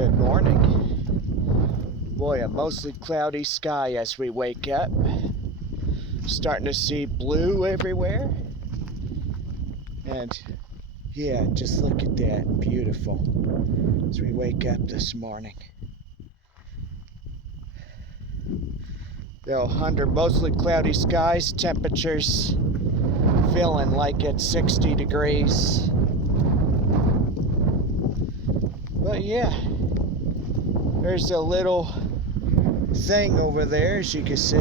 Good morning. Boy, a mostly cloudy sky as we wake up. Starting to see blue everywhere. And yeah, just look at that. Beautiful. As we wake up this morning. Though under mostly cloudy skies, temperatures feeling like it's 60 degrees. But yeah, there's a little thing over there, as you can see.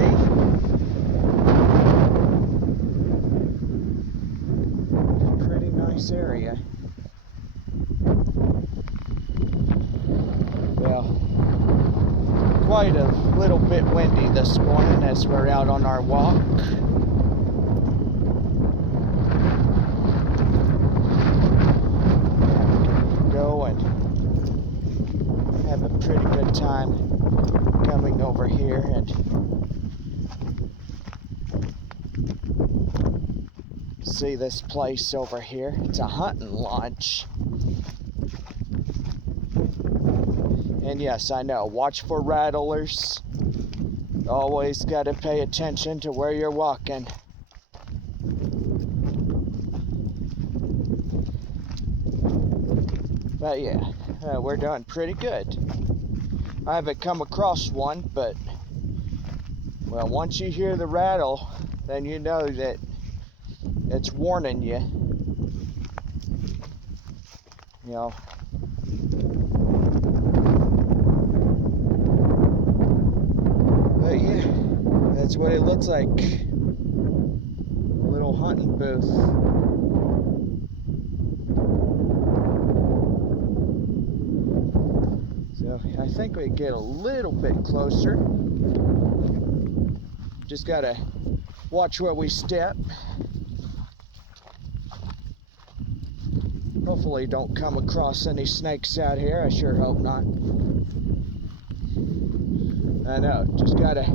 Pretty nice area. Well, quite a little bit windy this morning as we're out on our walk. Go and have a pretty good time coming over here and see this place over here. It's a hunting lodge. And yes, I know, watch for rattlers. Always got to pay attention to where you're walking. But yeah, we're doing pretty good. I haven't come across one, but well, once you hear the rattle, then you know that it's warning you. You know. But yeah, that's what it looks like. A little hunting booth. So I think we get a little bit closer. Just gotta watch where we step. Hopefully don't come across any snakes out here. I sure hope not. I know, just gotta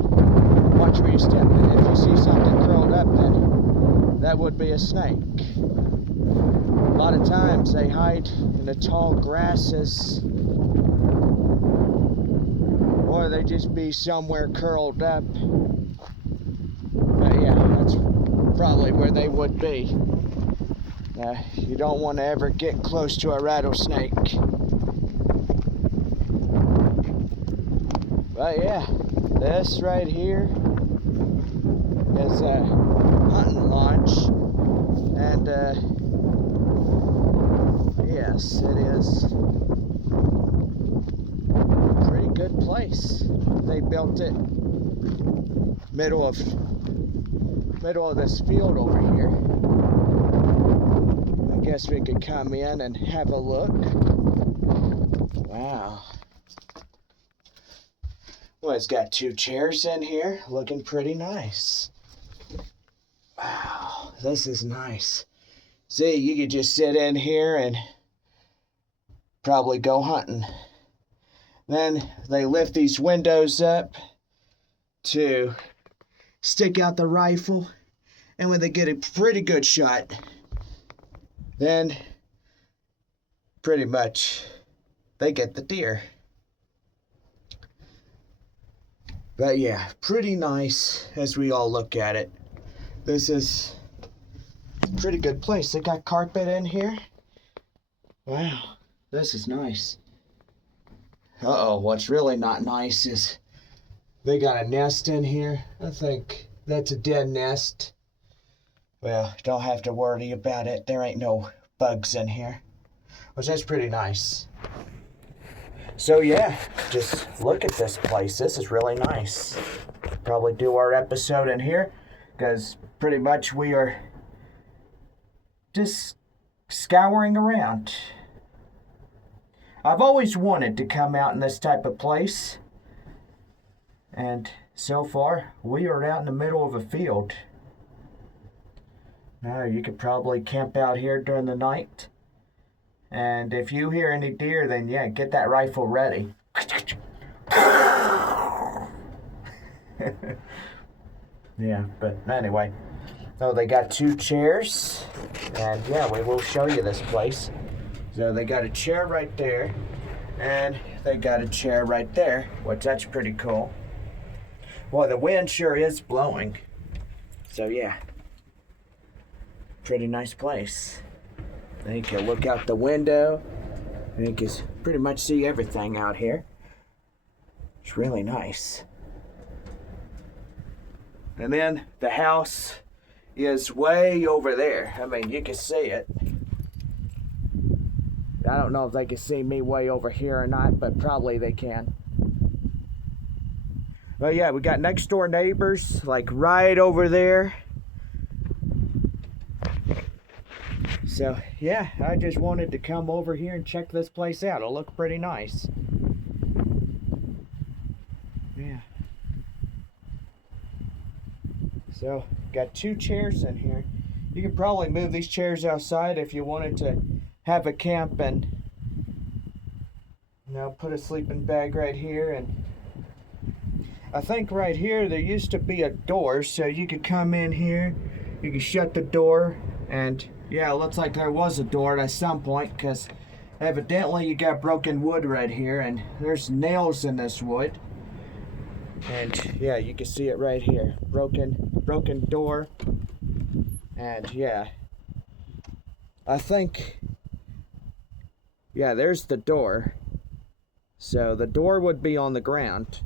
watch where you step. And if you see something curled up, then that would be a snake. A lot of times they hide in the tall grasses, or they just be somewhere curled up. But yeah, that's probably where they would be. You don't want to ever get close to a rattlesnake. But yeah, this right here is a hunting lodge. And yes, it is a pretty good place. They built it middle of this field over here. I guess we could come in and have a look. Wow. Well, it's got 2 chairs in here, looking pretty nice. Wow, this is nice. See, you could just sit in here and probably go hunting. Then they lift these windows up to stick out the rifle, and when they get a pretty good shot, then pretty much they get the deer. But yeah, pretty nice as we all look at it. This is a pretty good place. They got carpet in here. Wow, this is nice. Uh-oh, what's really not nice is they got a nest in here. I think that's a dead nest. Well, don't have to worry about it. There ain't no bugs in here. Which is pretty nice. So yeah, just look at this place. This is really nice. Probably do our episode in here, because pretty much we are just scouring around. I've always wanted to come out in this type of place, and so far we are out in the middle of a field. Now you could probably camp out here during the night. And if you hear any deer, then yeah, get that rifle ready. Yeah, but anyway. So they got 2 chairs. And yeah, we will show you this place. So they got a chair right there. And they got a chair right there, which that's pretty cool. Well, the wind sure is blowing. So yeah, pretty nice place. You can look out the window. You can pretty much see everything out here. It's really nice. And then the house is way over there. I mean, you can see it. I don't know if they can see me way over here or not, but probably they can. But yeah, we got next door neighbors, like right over there. So yeah, I just wanted to come over here and check this place out. It'll look pretty nice. Yeah. So, got 2 chairs in here. You could probably move these chairs outside if you wanted to have a camp and, put a sleeping bag right here. And I think right here there used to be a door, so you could come in here, you could shut the door, and yeah, it looks like there was a door at some point, because evidently you got broken wood right here, and there's nails in this wood. And yeah, you can see it right here. Broken door. And yeah, I think, yeah, there's the door. So the door would be on the ground.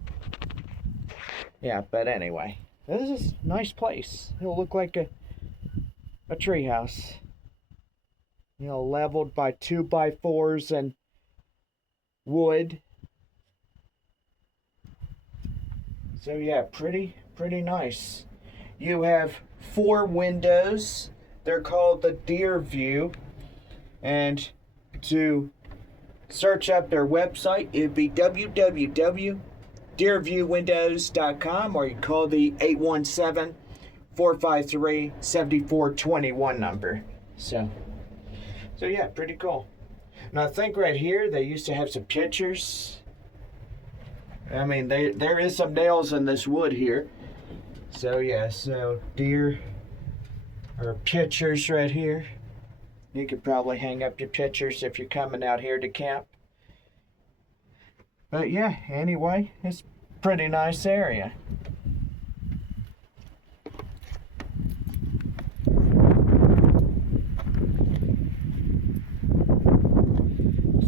Yeah, but anyway, this is a nice place. It'll look like a tree house. Leveled by 2x4s and wood. So yeah, pretty nice. You have 4 windows. They're called the Deer View. And to search up their website, it'd be www.deerviewwindows.com, or you call the 817-453-7421 number. So yeah, pretty cool. And I think right here they used to have some pictures. I mean, there is some nails in this wood here. So yeah, so deer or pictures right here. You could probably hang up your pictures if you're coming out here to camp. But yeah, anyway, it's a pretty nice area.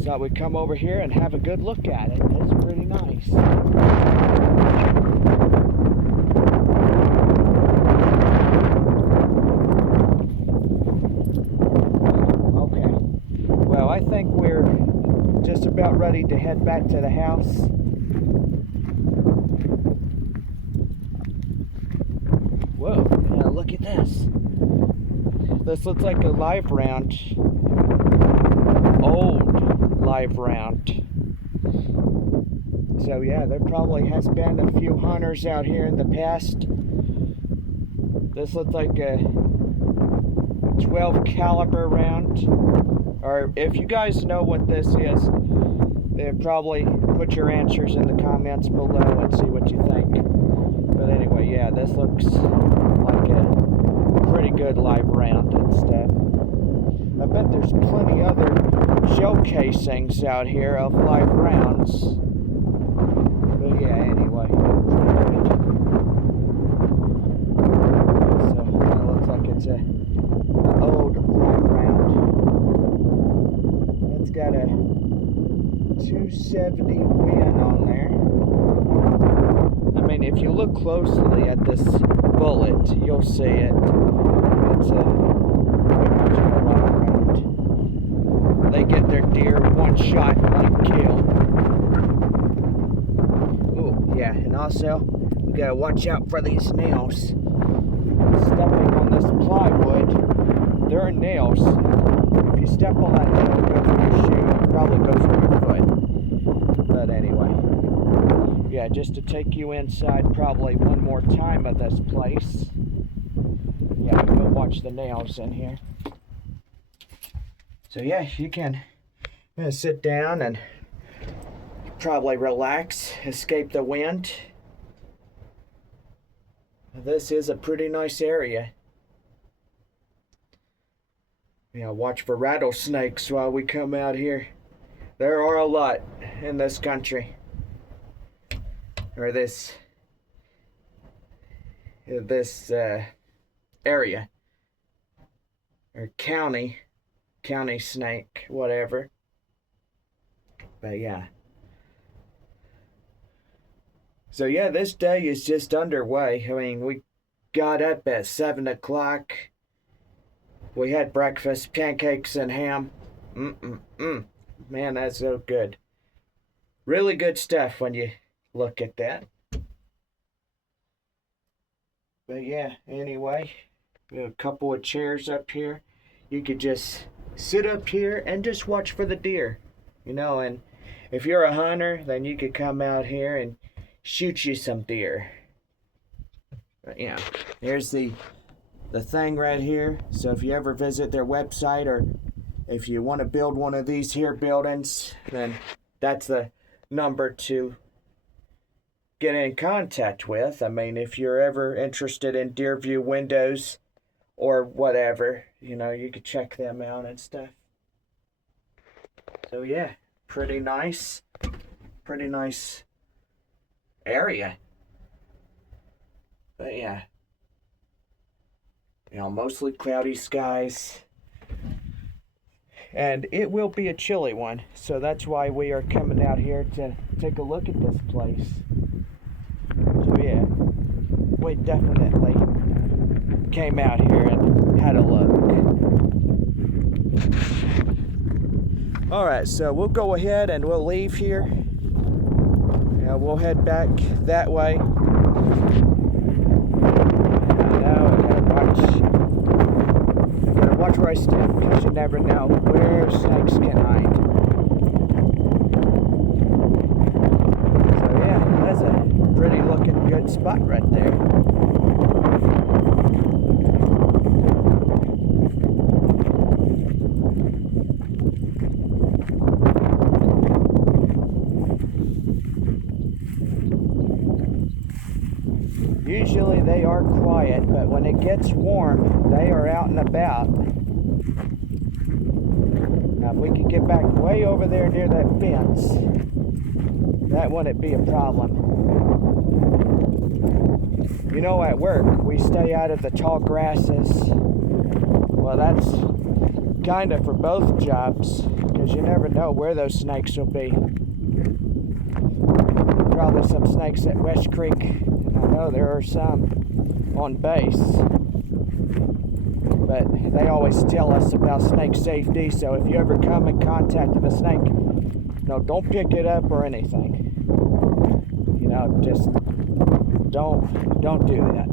So we come over here and have a good look at it. It's pretty nice. Okay. Well, I think we're just about ready to head back to the house. Whoa, now look at this. This looks like a live round. Old live round. So yeah, there probably has been a few hunters out here in the past. This looks like a 12 caliber round. Or if you guys know what this is, then probably put your answers in the comments below and see what you think. But anyway, yeah, this looks like a pretty good live round and stuff. I bet there's plenty other shell casings out here of live rounds. But yeah, anyway. So it looks like it's an old live round. It's got a 270 Win on there. I mean, if you look closely at this bullet, you'll see it. It's a pretty much a live round. They get their deer one shot, one kill. Ooh, yeah, and also, we gotta watch out for these nails. Stepping on this plywood, there are nails. If you step on that nail, it'll go through your shoe, it'll probably go through your foot. But anyway, yeah, just to take you inside probably one more time of this place. Yeah, we'll watch the nails in here. So yeah, you can sit down and probably relax, escape the wind. This is a pretty nice area. Yeah, watch for rattlesnakes while we come out here. There are a lot in this country, or this area, or county snake, whatever. But yeah. So yeah, this day is just underway. I mean, we got up at 7 o'clock. We had breakfast, pancakes and ham. Man, that's so good. Really good stuff when you look at that. But yeah, anyway, we have a couple of chairs up here. You could just sit up here and just watch for the deer. You know, and if you're a hunter, then you could come out here and shoot you some deer. But yeah, here's the thing right here. So if you ever visit their website, or if you want to build one of these here buildings, then that's the number to get in contact with. I mean, if you're ever interested in deer view windows or whatever, you know, you could check them out and stuff. So yeah, pretty nice area. But yeah, you know, mostly cloudy skies, and it will be a chilly one, so that's why we are coming out here to take a look at this place. So yeah, we definitely came out here and had a look. Alright, so we'll go ahead and we'll leave here. Yeah, we'll head back that way. Gotta watch where I step, because you never know where snakes can hide. So yeah, that's a pretty looking good spot right there. Usually they are quiet, but when it gets warm, they are out and about. Now if we could get back way over there near that fence, that wouldn't be a problem. You know, at work, we stay out of the tall grasses. Well, that's kind of for both jobs, because you never know where those snakes will be. Probably some snakes at West Creek. I know there are some on base, but they always tell us about snake safety, so if you ever come in contact with a snake, no, don't pick it up or anything. You know, just don't do that.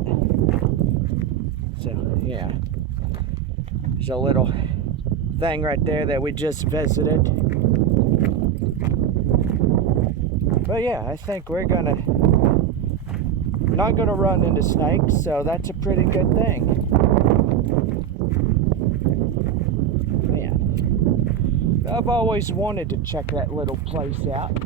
So yeah, there's a little thing right there that we just visited. But yeah, I think we're not gonna run into snakes, so that's a pretty good thing. Yeah, I've always wanted to check that little place out.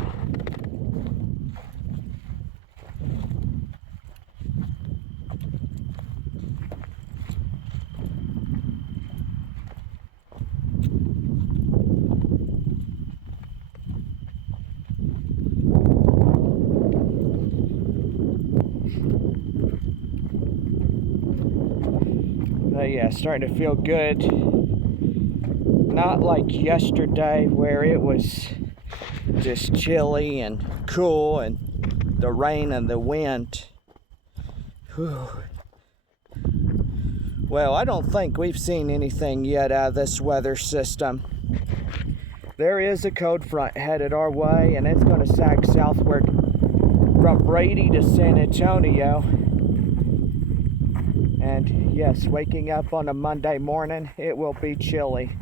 Yeah, starting to feel good. Not like yesterday where it was just chilly and cool and the rain and the wind. Whew. Well, I don't think we've seen anything yet out of this weather system. There is a cold front headed our way, and it's going to sag southward from Brady to San Antonio. And yes, waking up on a Monday morning, it will be chilly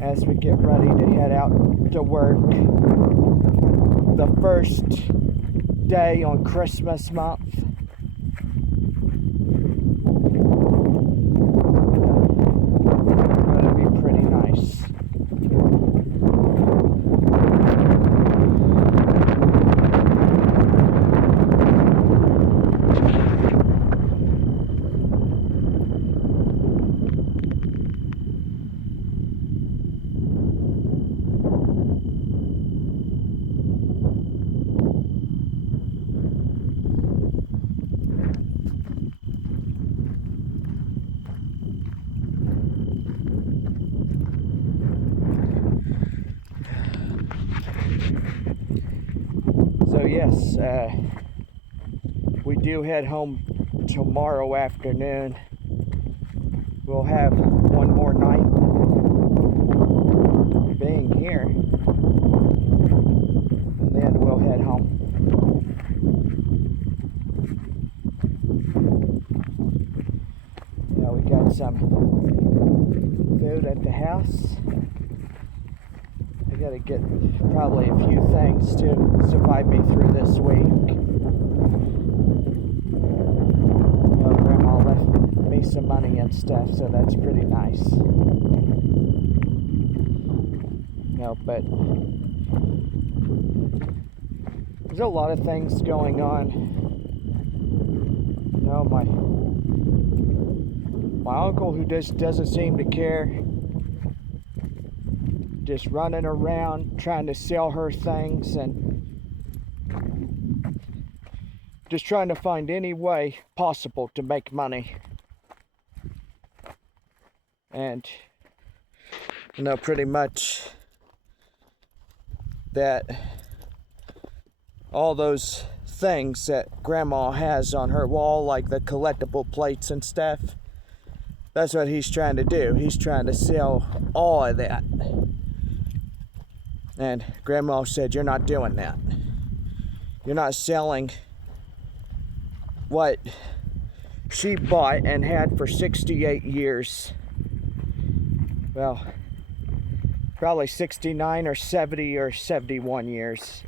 as we get ready to head out to work. The first day on Christmas month. Gonna be pretty nice. yes, we do head home tomorrow afternoon. We'll have one more night being here, and then we'll head home. Now we got some food at the house. I gotta get probably a few things to survive me through this week. Well, Grandma left me some money and stuff, so that's pretty nice. No, but there's a lot of things going on. You know, my uncle, who just doesn't seem to care, just running around trying to sell her things and just trying to find any way possible to make money. And you know, pretty much that all those things that Grandma has on her wall, like the collectible plates and stuff, that's what he's trying to do. He's trying to sell all of that. And Grandma said, "You're not doing that. You're not selling what she bought and had for 68 years. Well, probably 69 or 70 or 71 years.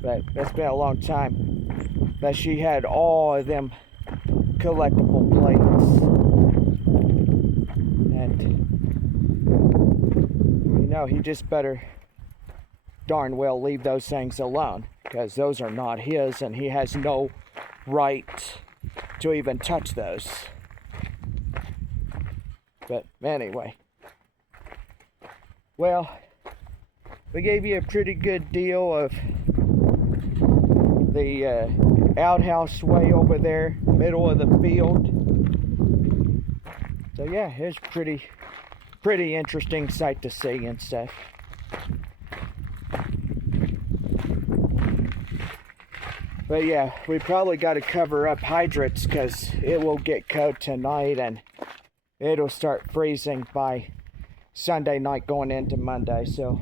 But it's been a long time that she had all of them collectible plates. And, you know, he just better darn well leave those things alone, because those are not his, and he has no right to even touch those." But anyway, well, we gave you a pretty good deal of the outhouse way over there, middle of the field. So yeah, it's pretty interesting sight to see and stuff. But yeah, we probably got to cover up hydrants, because it will get cold tonight and it'll start freezing by Sunday night going into Monday. So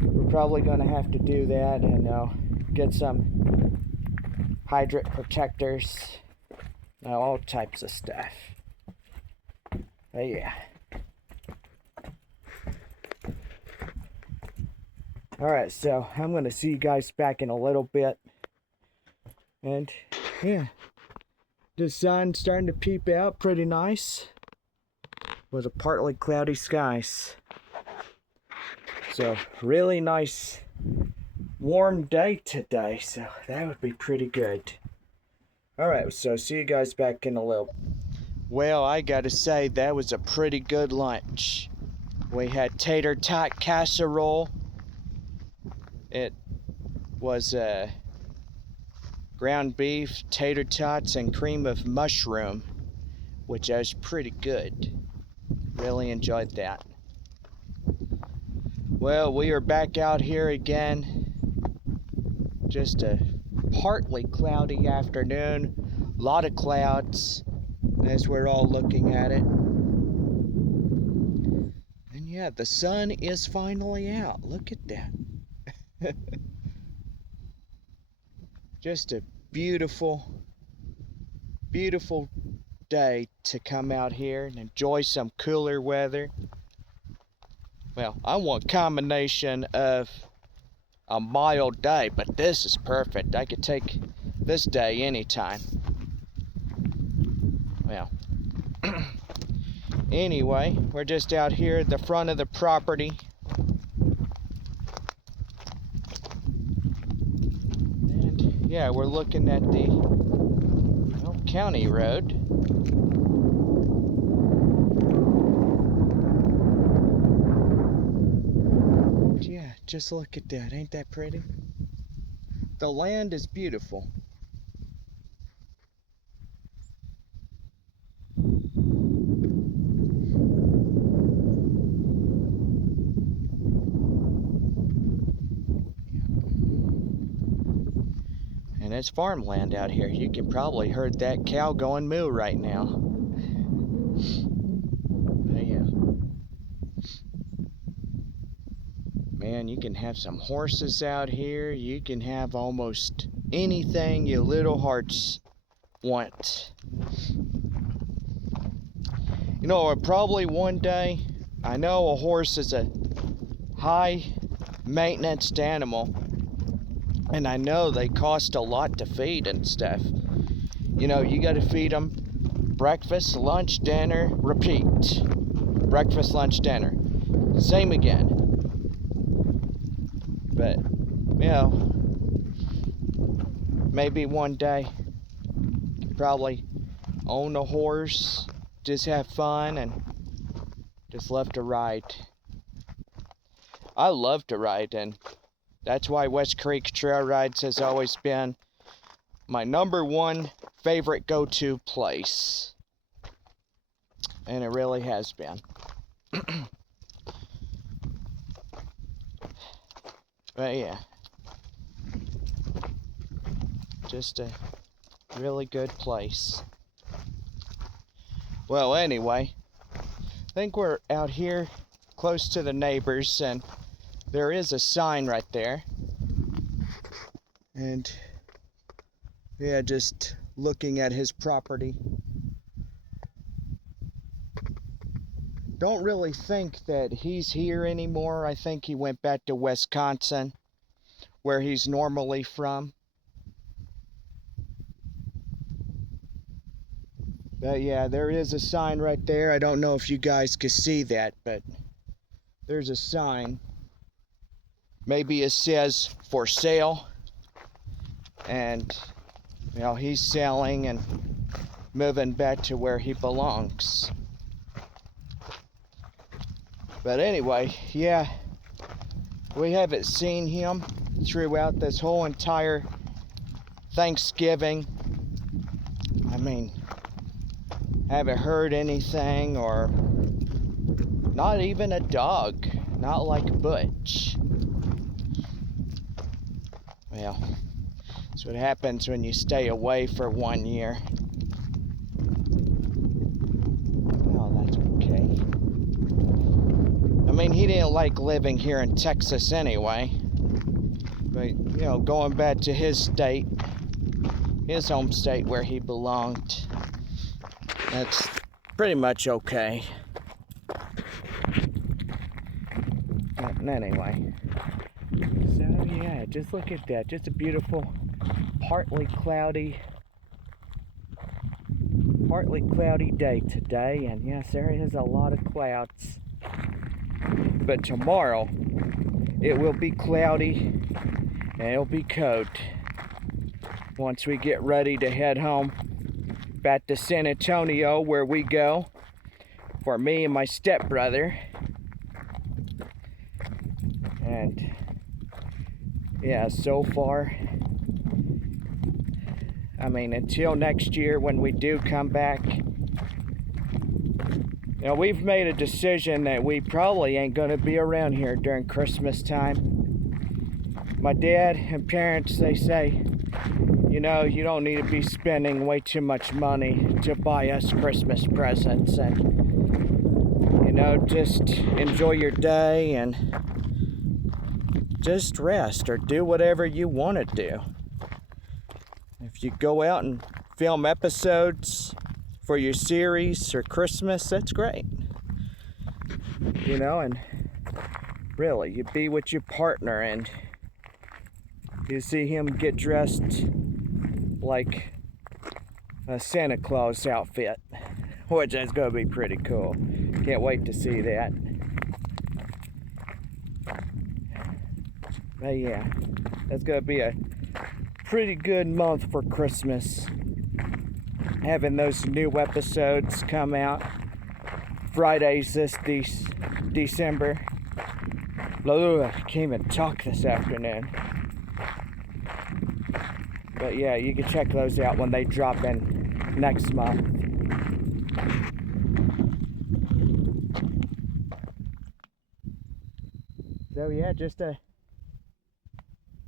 we're probably going to have to do that and get some hydrant protectors, all types of stuff. But yeah. Alright, so I'm going to see you guys back in a little bit. And yeah, the sun's starting to peep out pretty nice with a partly cloudy skies. So really nice warm day today, so that would be pretty good. Alright, so see you guys back in a little. Well, I gotta say, that was a pretty good lunch. We had tater tot casserole. It was ground beef, tater tots, and cream of mushroom, which was pretty good. Really enjoyed that. Well, we are back out here again. Just a partly cloudy afternoon. A lot of clouds as we're all looking at it. And yeah, the sun is finally out. Look at that. Just a beautiful, beautiful day to come out here and enjoy some cooler weather. Well, I want a combination of a mild day, but this is perfect. I could take this day anytime. Well, anyway, we're just out here at the front of the property. And yeah, we're looking at the county road. And yeah, just look at that. Ain't that pretty? The land is beautiful. his farmland out here. You can probably heard that cow going moo right now. But yeah. Man, you can have some horses out here. You can have almost anything your little hearts want. You know, probably one day, I know a horse is a high maintenance animal, and I know they cost a lot to feed and stuff. You know, you got to feed them breakfast, lunch, dinner, repeat. Breakfast, lunch, dinner. Same again. But, you know, maybe one day, probably own a horse, just have fun, and just love to ride. I love to ride, and that's why West Creek Trail Rides has always been my #1 favorite go-to place. And it really has been. But yeah, just a really good place. Well, anyway, I think we're out here close to the neighbors, and there is a sign right there. And yeah, just looking at his property. Don't really think that he's here anymore. I think he went back to Wisconsin, where he's normally from. But yeah, there is a sign right there. I don't know if you guys can see that, but there's a sign. Maybe it says for sale. And, you know, he's selling and moving back to where he belongs. But anyway, yeah, we haven't seen him throughout this whole entire Thanksgiving. I mean, haven't heard anything, or not even a dog, not like Butch. Well, that's what happens when you stay away for 1 year. Oh, that's okay. I mean, he didn't like living here in Texas anyway. But, you know, going back to his state, his home state where he belonged, that's pretty much okay. But anyway, so yeah, just look at that. Just a beautiful, partly cloudy day today. And yes, there is a lot of clouds. But tomorrow, it will be cloudy and it'll be cold. Once we get ready to head home back to San Antonio, where we go for me and my stepbrother. And yeah, so far, I mean, until next year when we do come back, you know, we've made a decision that we probably ain't gonna be around here during Christmas time. My dad and parents, they say, you know, you don't need to be spending way too much money to buy us Christmas presents, and, you know, just enjoy your day and just rest or do whatever you want to do. If you go out and film episodes for your series or Christmas, that's great. You know, and really, you be with your partner and you see him get dressed like a Santa Claus outfit, which is going to be pretty cool. Can't wait to see that. But yeah, that's going to be a pretty good month for Christmas. Having those new episodes come out Fridays this December. I can't even talk this afternoon. But yeah, you can check those out when they drop in next month. So yeah, just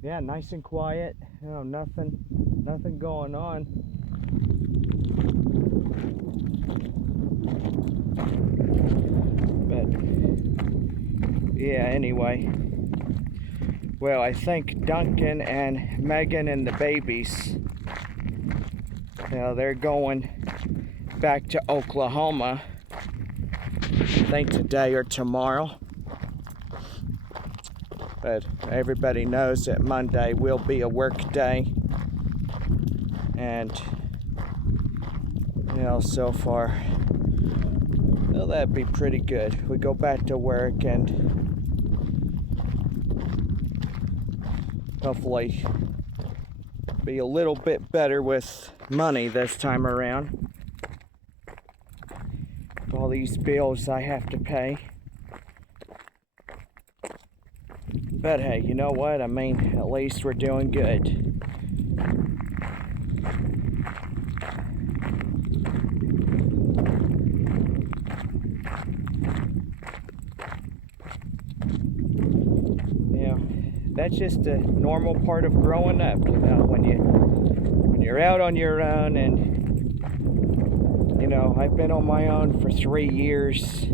nice and quiet. You know, nothing nothing going on. But yeah, anyway. Well, I think Duncan and Megan and the babies, they're going back to Oklahoma, I think today or tomorrow. But everybody knows that Monday will be a work day. And, so far, well, that'd be pretty good. We go back to work and hopefully be a little bit better with money this time around. All these bills I have to pay. But hey, you know what? I mean, at least we're doing good. That's just a normal part of growing up, when you're out on your own. And I've been on my own for 3 years,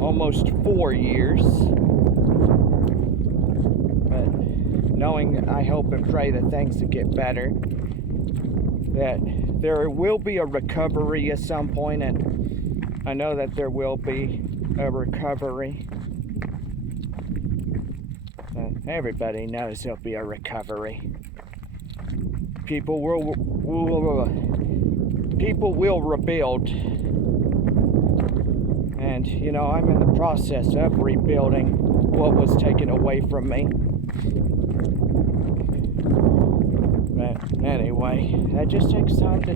almost 4 years. But knowing, I hope and pray that things will get better, that there will be a recovery at some point, and I know that there will be a recovery. Everybody knows there'll be a recovery. People will rebuild. And, I'm in the process of rebuilding what was taken away from me. But anyway, that just takes time to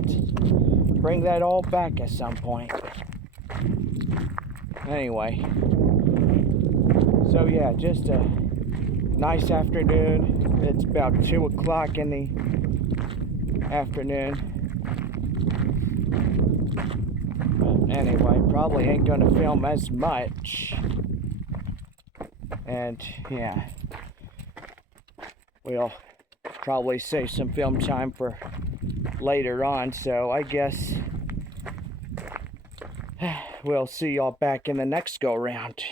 bring that all back at some point. Anyway, so yeah, just a nice afternoon. It's about 2 o'clock in the afternoon. But anyway, probably ain't gonna film as much. And yeah, we'll probably save some film time for later on. So I guess we'll see y'all back in the next go round.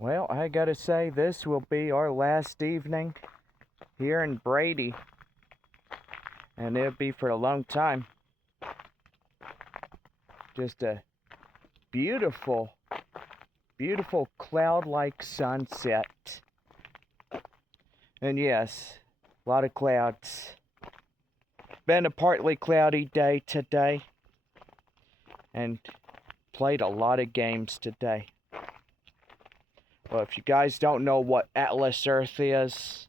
Well, I gotta say, this will be our last evening here in Brady, and it'll be for a long time. Just a beautiful, beautiful cloud-like sunset. And yes, a lot of clouds. Been a partly cloudy day today, and played a lot of games today. Well, if you guys don't know what Atlas Earth is,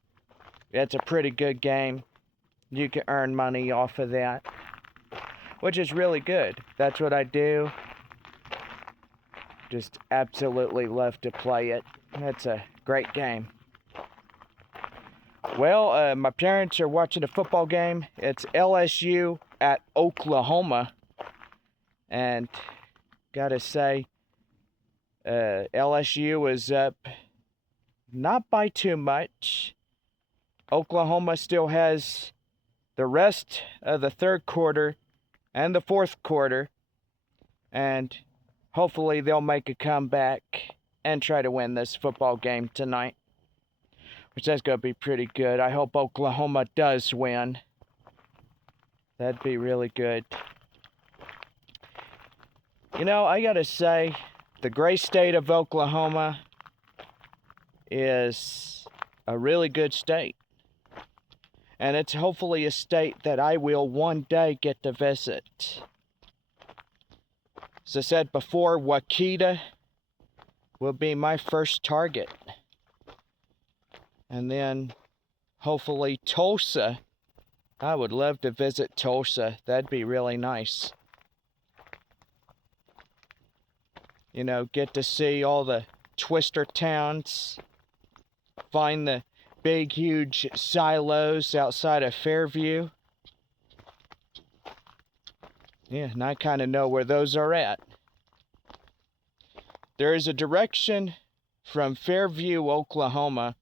it's a pretty good game. You can earn money off of that, which is really good. That's what I do. Just absolutely love to play it. It's a great game. Well, my parents are watching a football game. It's LSU at Oklahoma. And gotta say, LSU is up, not by too much. Oklahoma still has the rest of the third quarter and the fourth quarter, and hopefully they'll make a comeback and try to win this football game tonight, which that's going to be pretty good. I hope Oklahoma does win. That'd be really good. I gotta say, the great state of Oklahoma is a really good state. And it's hopefully a state that I will one day get to visit. As I said before, Waukita will be my first target. And then hopefully Tulsa. I would love to visit Tulsa. That'd be really nice. Get to see all the twister towns, find the big, huge silos outside of Fairview. Yeah, and I kind of know where those are at. there is a direction from Fairview, Oklahoma,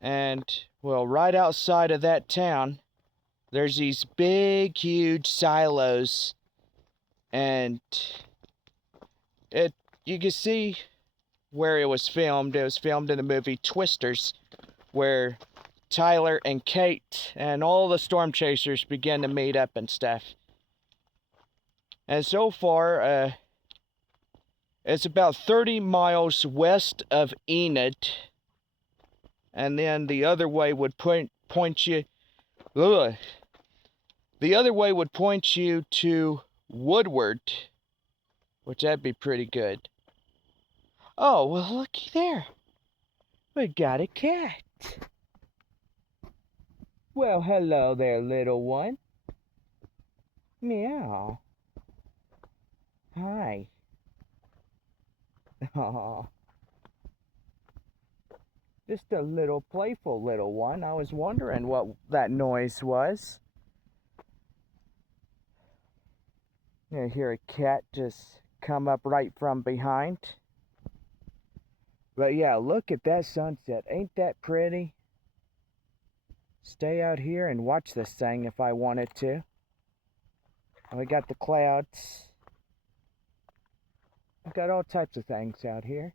and, well, right outside of that town, there's these big, huge silos, and you can see where it was filmed. It was filmed in the movie Twisters, where Tyler and Kate and all the storm chasers begin to meet up and stuff. And so far, it's about 30 miles west of Enid, and then the other way would point you. The other way would point you to Woodward, which that'd be pretty good. Oh, well, looky there. We got a cat. Well, hello there, little one. Meow. Hi. Oh, just a little playful little one. I was wondering what that noise was. You hear a cat just come up right from behind. But yeah, look at that sunset. Ain't that pretty? Stay out here and watch this thing if I wanted to. We got the clouds. We got all types of things out here.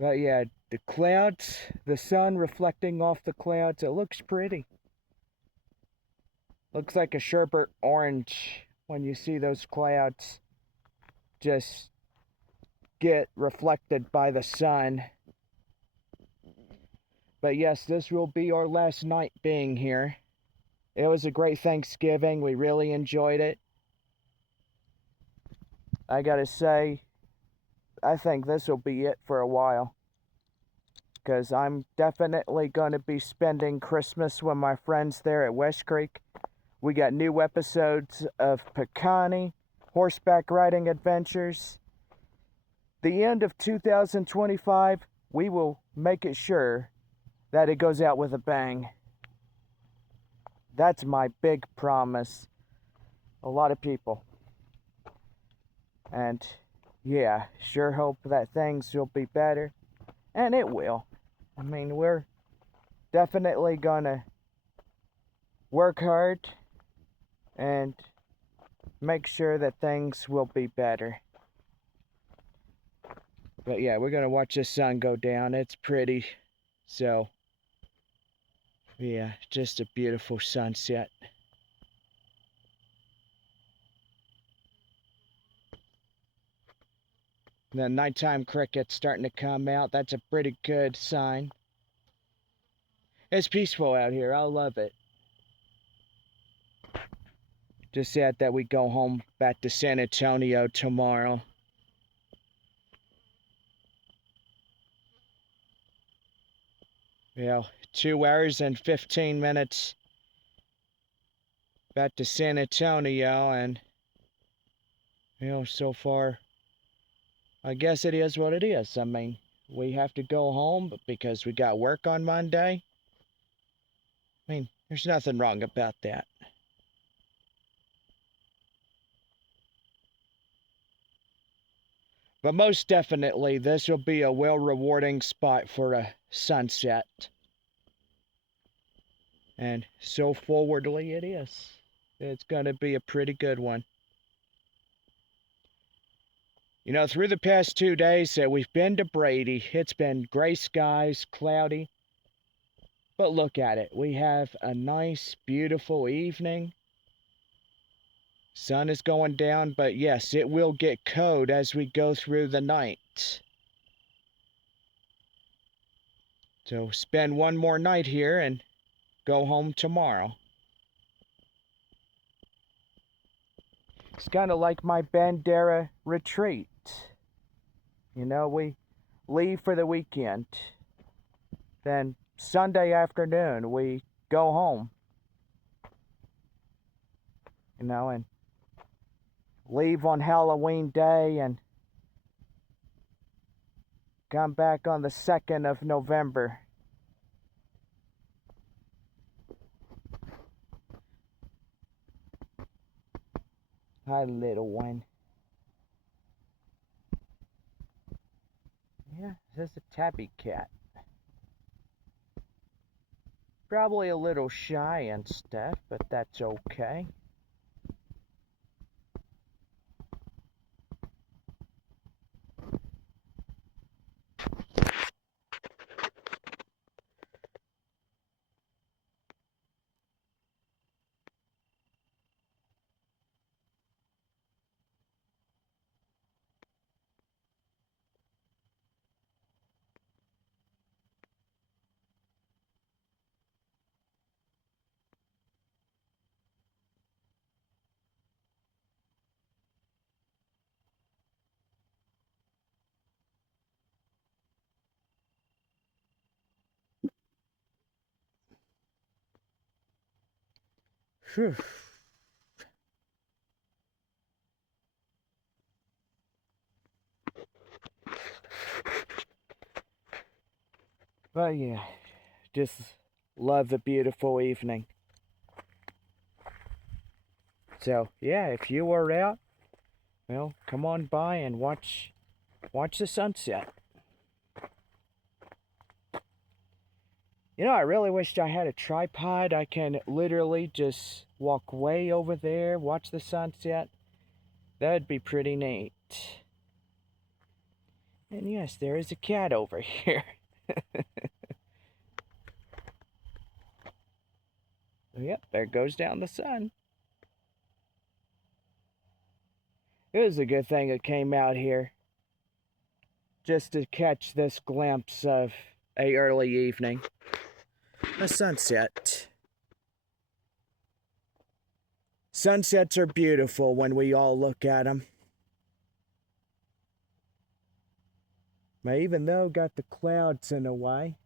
But yeah, the clouds, the sun reflecting off the clouds, it looks pretty. Looks like a sherbet orange when you see those clouds just get reflected by the sun. But yes, this will be our last night being here. It was a great Thanksgiving. We really enjoyed it. I gotta say, I think this will be it for a while, because I'm definitely going to be spending Christmas with my friends there at West Creek. We got new episodes of Pecani, horseback riding adventures. The end of 2025, we will make it sure that it goes out with a bang. That's my big promise. A lot of people. And yeah, sure hope that things will be better. And it will. I mean, we're definitely gonna work hard and make sure that things will be better. But yeah, we're gonna watch the sun go down. It's pretty. So yeah, just a beautiful sunset. The nighttime cricket's starting to come out. That's a pretty good sign. It's peaceful out here. I love it. Just sad that we go home back to San Antonio tomorrow. You know, 2 hours and 15 minutes back to San Antonio, and so far, I guess it is what it is. I mean, we have to go home because we got work on Monday. I mean, there's nothing wrong about that. But most definitely, this will be a well-rewarding spot for a sunset. And so forwardly it is. It's going to be a pretty good one. Through the past 2 days that we've been to Brady, it's been gray skies, cloudy. But look at it. We have a nice, beautiful evening. Sun is going down, but yes, it will get cold as we go through the night. So spend one more night here and go home tomorrow. It's kind of like my Bandera retreat. We leave for the weekend. Then Sunday afternoon, we go home. And leave on Halloween Day and come back on the 2nd of November. Hi, little one. This is a tabby cat. Probably a little shy and stuff, but that's okay. Phew. But yeah, just love the beautiful evening. So yeah, if you were out, well, come on by and watch the sunset. You know, I really wished I had a tripod. I can literally just walk way over there, watch the sunset. That'd be pretty neat. And yes, there is a cat over here. Yep, there goes down the sun. It was a good thing it came out here, just to catch this glimpse of a early evening, a sunset. Sunsets are beautiful when we all look at them. But even though got the clouds in the way,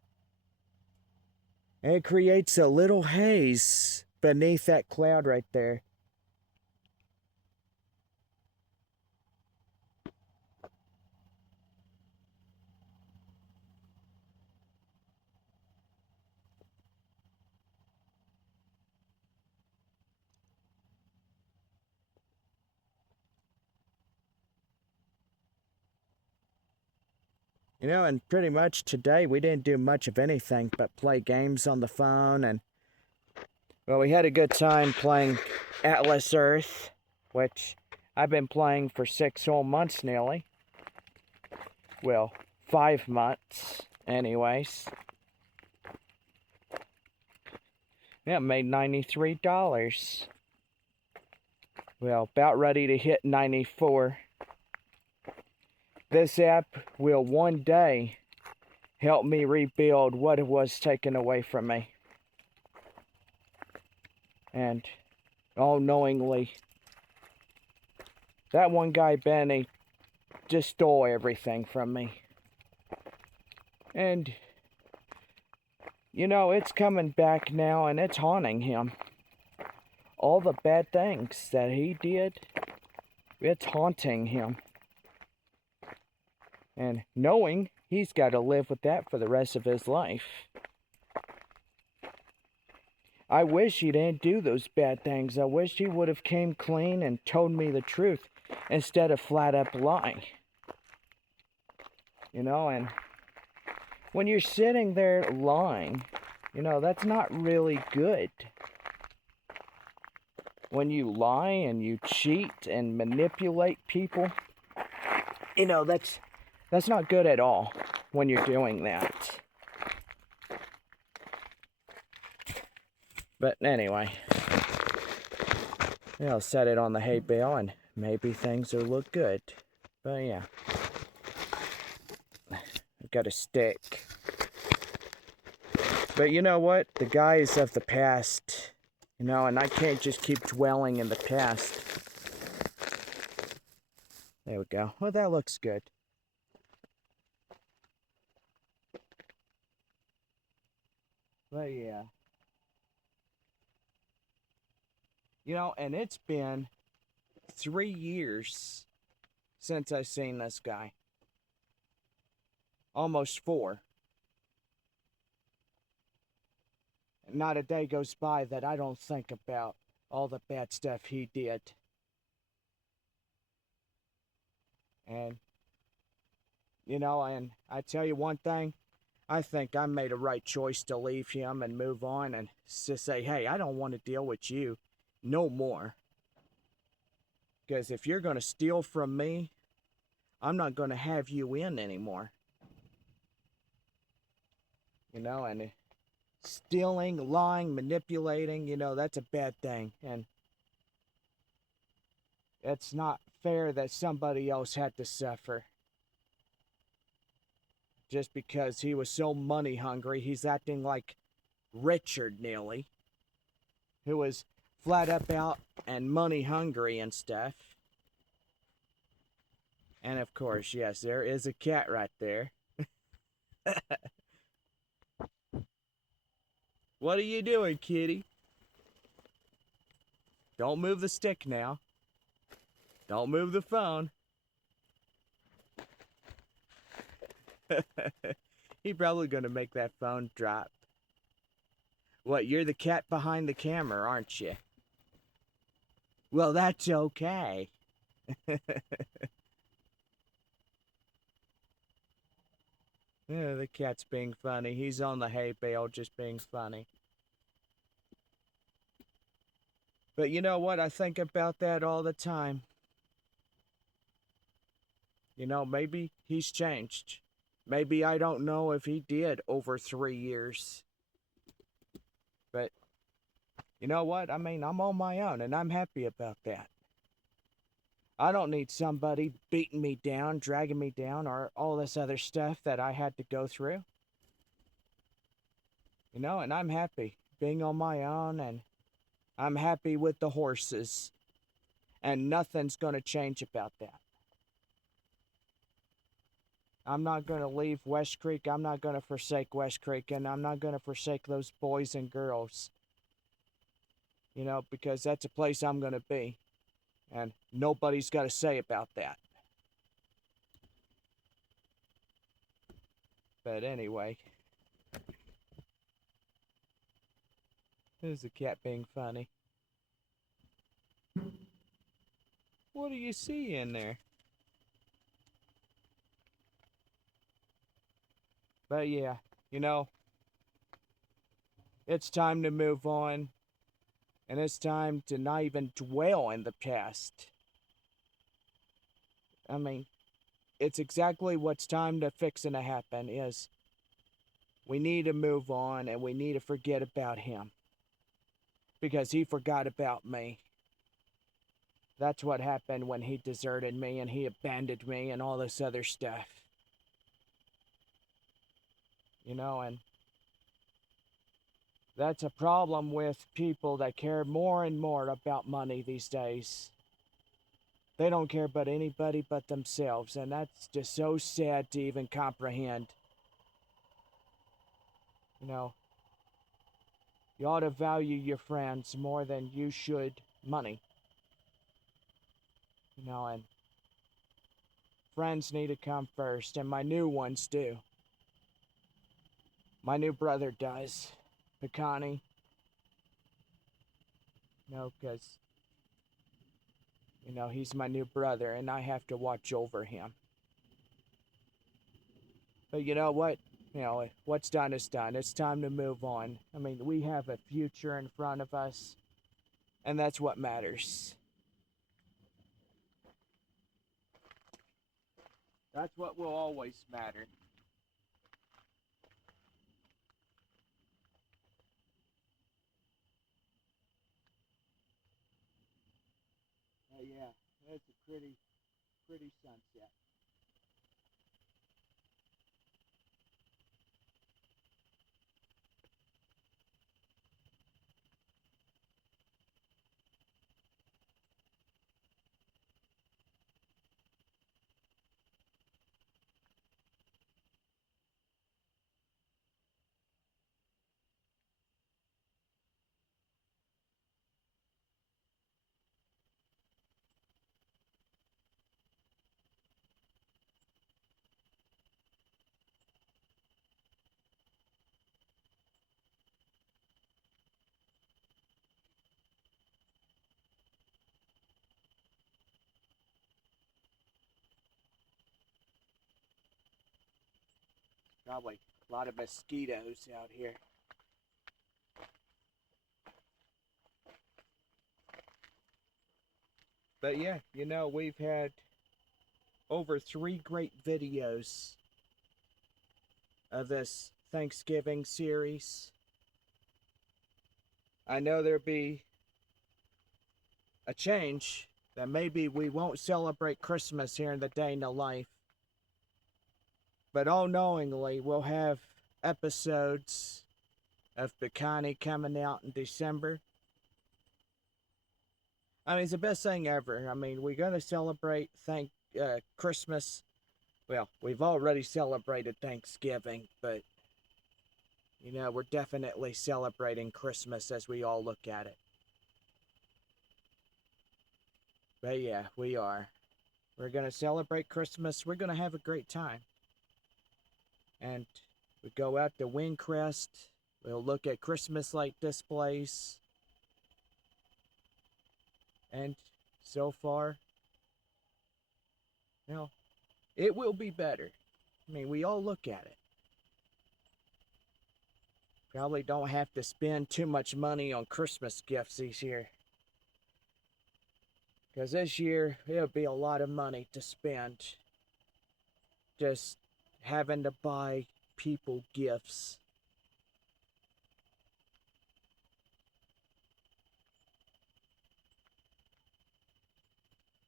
it creates a little haze beneath that cloud right there. You know, and pretty much today we didn't do much of anything but play games on the phone, and well, we had a good time playing Atlas Earth, which I've been playing for 6 whole months nearly. Well, 5 months anyways. Yeah, made $93. Well, about ready to hit 94. This app will one day help me rebuild what was taken away from me. And all knowingly, that one guy, Benny, just stole everything from me. And, you know, it's coming back now and it's haunting him. All the bad things that he did, it's haunting him. And knowing he's got to live with that for the rest of his life. I wish he didn't do those bad things. I wish he would have came clean and told me the truth instead of flat up lying. You know, and when you're sitting there lying, you know, that's not really good. When you lie and you cheat and manipulate people, you know, that's not good at all when you're doing that. But anyway, I'll set it on the hay bale and maybe things will look good. But yeah, I've got a stick. But you know what? The guys of the past, you know, and I can't just keep dwelling in the past. There we go. Well, that looks good. But yeah. You know, and it's been 3 years since I've seen this guy. Almost 4. Not a day goes by that I don't think about all the bad stuff he did. And And I tell you one thing, I think I made a right choice to leave him and move on and to say, hey, I don't want to deal with you no more. Because if you're going to steal from me, I'm not going to have you in anymore. And stealing, lying, manipulating, that's a bad thing. And it's not fair that somebody else had to suffer. Just because he was so money hungry, he's acting like Richard nearly, who was flat up out and money hungry and stuff. And of course, yes, there is a cat right there. What are you doing, kitty? Don't move the stick now. Don't move the phone. He's probably gonna make that phone drop. What, you're the cat behind the camera, aren't you? Well, that's okay. Yeah, the cat's being funny. He's on the hay bale just being funny. But you know what? I think about that all the time. Maybe he's changed. Maybe I don't know if he did over 3 years. But you know what? I mean, I'm on my own and I'm happy about that. I don't need somebody beating me down, dragging me down, or all this other stuff that I had to go through. And I'm happy being on my own, and I'm happy with the horses. And nothing's going to change about that. I'm not going to leave West Creek. I'm not going to forsake West Creek, and I'm not going to forsake those boys and girls. Because that's a place I'm going to be. And nobody's got to say about that. But anyway, there's the cat being funny. What do you see in there? But yeah, it's time to move on. And it's time to not even dwell in the past. I mean, it's exactly what's time to fixing to happen is we need to move on and we need to forget about him. Because he forgot about me. That's what happened when he deserted me and he abandoned me and all this other stuff. And that's a problem with people that care more and more about money these days. They don't care about anybody but themselves, and that's just so sad to even comprehend. You ought to value your friends more than you should money. And friends need to come first, and my new ones do. My new brother does. Pecani. Because, he's my new brother, and I have to watch over him. But you know what? What's done is done. It's time to move on. I mean, we have a future in front of us, and that's what matters. That's what will always matter. Yeah, that's a pretty sunset. Probably a lot of mosquitoes out here. But yeah, you know, we've had over 3 great videos of this Thanksgiving series. I know there'll be a change, that maybe we won't celebrate Christmas here in the Day in the Life. But all knowingly, we'll have episodes of Bikini coming out in December. I mean, it's the best thing ever. I mean, we're going to celebrate Christmas. Well, we've already celebrated Thanksgiving, but, you know, we're definitely celebrating Christmas as we all look at it. But yeah, we are. We're going to celebrate Christmas. We're going to have a great time. And we go out to Windcrest. We'll look at Christmas light displays. And so far, you know, it will be better. I mean, we all look at it. Probably don't have to spend too much money on Christmas gifts this year. Because this year, it'll be a lot of money to spend just having to buy people gifts.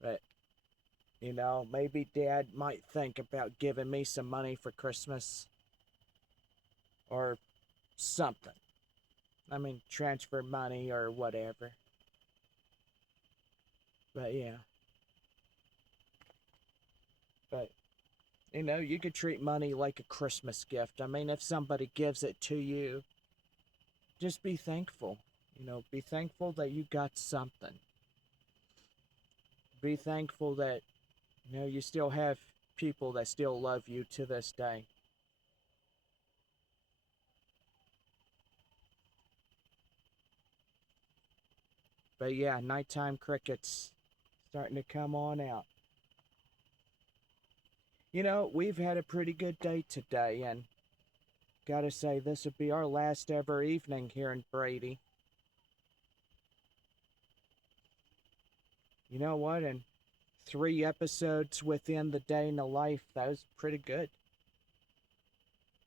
But, you know, maybe Dad might think about giving me some money for Christmas. Or something. I mean, transfer money or whatever. But yeah. But, you know, you could treat money like a Christmas gift. I mean, if somebody gives it to you, just be thankful. You know, be thankful that you got something. Be thankful that, you know, you still have people that still love you to this day. But yeah, nighttime crickets starting to come on out. You know, we've had a pretty good day today, and gotta say, this would be our last ever evening here in Brady. You know what? And 3 episodes within the Day in the Life, that was pretty good.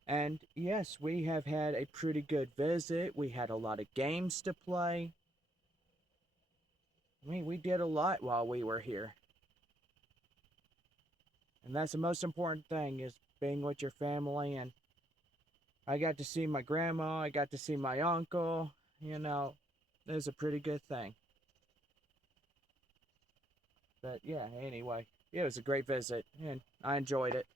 And yes, we have had a pretty good visit. We had a lot of games to play. I mean, we did a lot while we were here. And that's the most important thing, is being with your family. And I got to see my grandma. I got to see my uncle. You know, it was a pretty good thing. But yeah, anyway, it was a great visit, and I enjoyed it.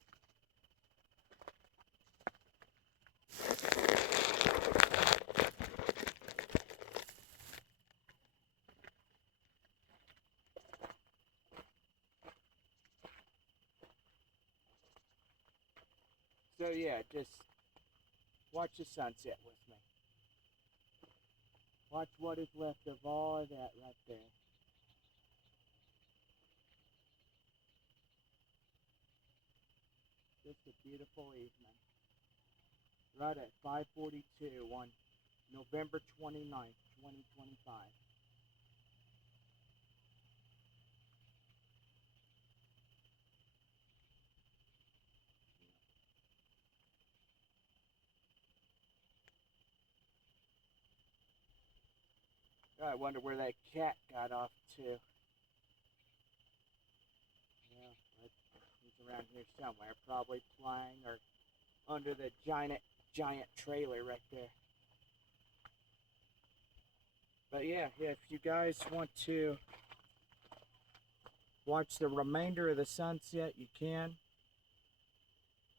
So yeah, just watch the sunset with me. Watch what is left of all of that right there. Just a beautiful evening. Right at 5:42 on November 29th, 2025. I wonder where that cat got off to. Yeah, he's around here somewhere, probably flying or under the giant trailer right there. But yeah, if you guys want to watch the remainder of the sunset, you can.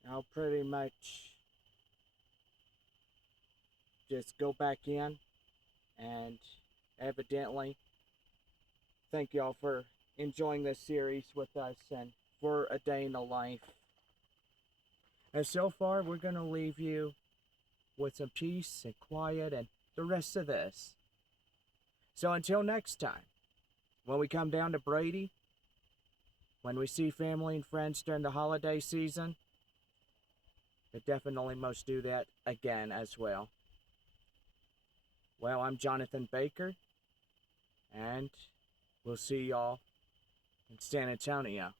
I'll pretty much just go back in, and evidently thank y'all for enjoying this series with us and for a day in the life. And so far, we're going to leave you with some peace and quiet and the rest of this. So until next time, when we come down to Brady, when we see family and friends during the holiday season, I definitely must do that again as well. Well, I'm Jonathan Baker, and we'll see y'all in San Antonio.